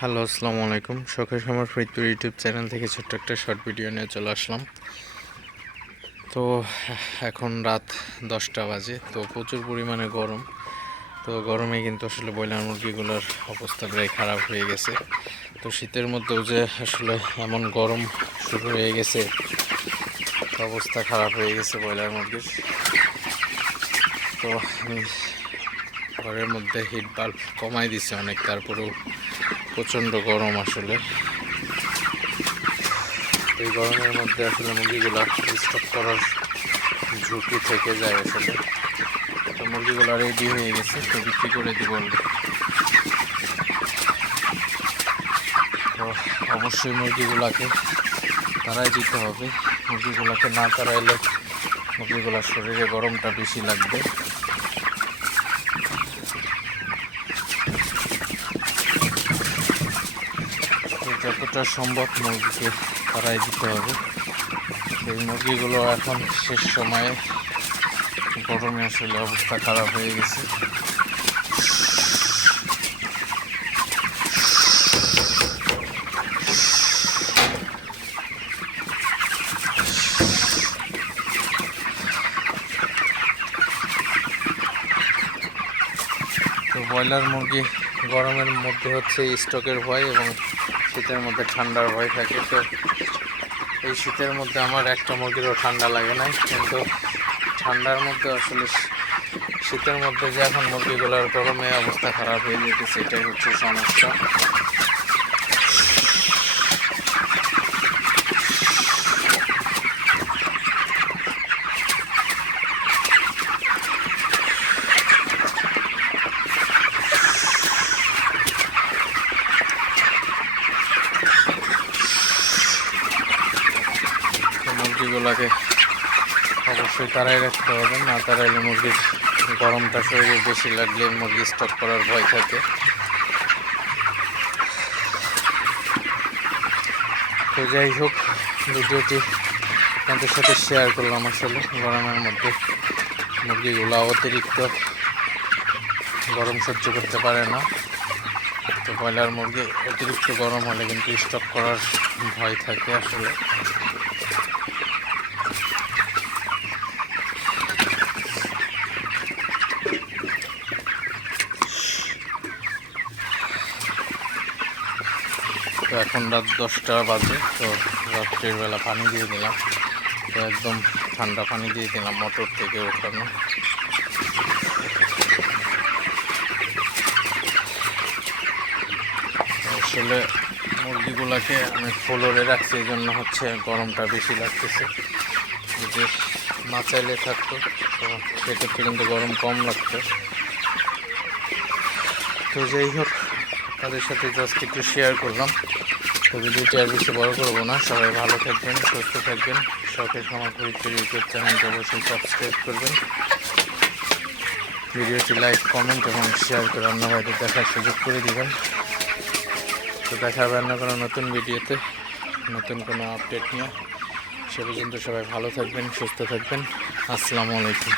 Hello, আসসালামু আলাইকুম। সকাল সময় ফরিদপুর ইউটিউব চ্যানেল থেকে ছোট্ট একটা শর্ট ভিডিও নিয়ে চলে আসলাম। তো, এখন রাত দশটা বাজে, তো প্রচুর পরিমাণে গরম। তো গরমে কিন্তু আসলে ব্রয়লার মুরগিগুলোর অবস্থা প্রায় খারাপ হয়ে গেছে। তো শীতের মধ্যেও যে আসলে এমন গরম শুরু হয়ে গেছে, অবস্থা খারাপ হয়ে গেছে ব্রয়লার মুরগির। তো আমি ঘরের মধ্যে হিট বাল্ব কমাই দিছে অনেক, তারপরেও প্রচণ্ড গরম আসলে। এই গরমের মধ্যে আসলে মুরগিগুলো স্টক করার ঝুঁকি থেকে যায় আসলে। তো মুরগিগুলো রেডি হয়ে গেছে, তো বিক্রি করে দিব তো অবশ্যই মুরগিগুলাকে তারাই দিতে হবে। মুরগিগুলোকে না তাড়াইলে মুরগিগুলোর শরীরে গরমটা বেশি লাগবে তো যতটা সম্ভব মুরগিকে তারাই দিতে হবে। এই মুরগিগুলো এখন শেষ সময়ে গরমে আসলে অবস্থা খারাপ হয়ে গেছে। তো ব্রয়লার মুরগি গরমের মধ্যে হচ্ছে স্টকের ভয় এবং শীতের মধ্যে ঠান্ডার ভয় থাকে, তো এই শীতের মধ্যে আমার একটা মুরগিরও ঠান্ডা লাগে নাই, কিন্তু ঠান্ডার মধ্যে আসলে শীতের মধ্যে যে এখন মুরগিগুলোর গরমে অবস্থা খারাপ হয়ে যেতে সেটাই হচ্ছে সমস্যা তো মুরগিগুলোকে অবশ্যই তারাই রাখতে হবে, না তারাইলে মুরগির গরমটা শরীরে বেশি লাগলে মুরগি স্টক করার ভয় থাকে। তো যাই হোক, ভিডিওটি আপনাদের সাথে শেয়ার করলাম আসলে, গরমের মধ্যে মুরগিগুলো অতিরিক্ত গরম সহ্য করতে পারে না। তো ব্রয়লার মুরগি অতিরিক্ত গরম হলে কিন্তু স্টক করার ভয় থাকে আসলে। এখন রাত দশটা বাজে, তো রাত্রির বেলা পানি দিয়ে দিলাম। তো একদম ঠান্ডা পানি দিয়ে দিলাম মোটর থেকে ওঠানো। আসলে মুরগিগুলাকে আমি ফ্লোরে রাখছি এই জন্য হচ্ছে গরমটা বেশি লাগতেছে। যদি না থাকতো, তো সেক্ষেত্রে কিন্তু গরম কম লাগতো। তো যাই হোক তাদের সাথে জাস্ট একটু শেয়ার করলাম। তো ভিডিওটি আর বেশি বড় করব না। সবাই ভালো থাকবেন, সুস্থ থাকবেন। শখের সময় পরিচয় ইউটিউব চ্যানেলটি অবশ্যই সাবস্ক্রাইব করবেন। ভিডিওটি লাইক কমেন্ট এবং শেয়ার করে অন্য ভাইদের দেখার সুযোগ করে দেবেন। তো দেখা হবে অন্য কোনো নতুন ভিডিওতে। নতুন কোনো আপডেট নিয়ে। সে পর্যন্ত সবাই ভালো থাকবেন, সুস্থ থাকবেন। আসসালামু আলাইকুম।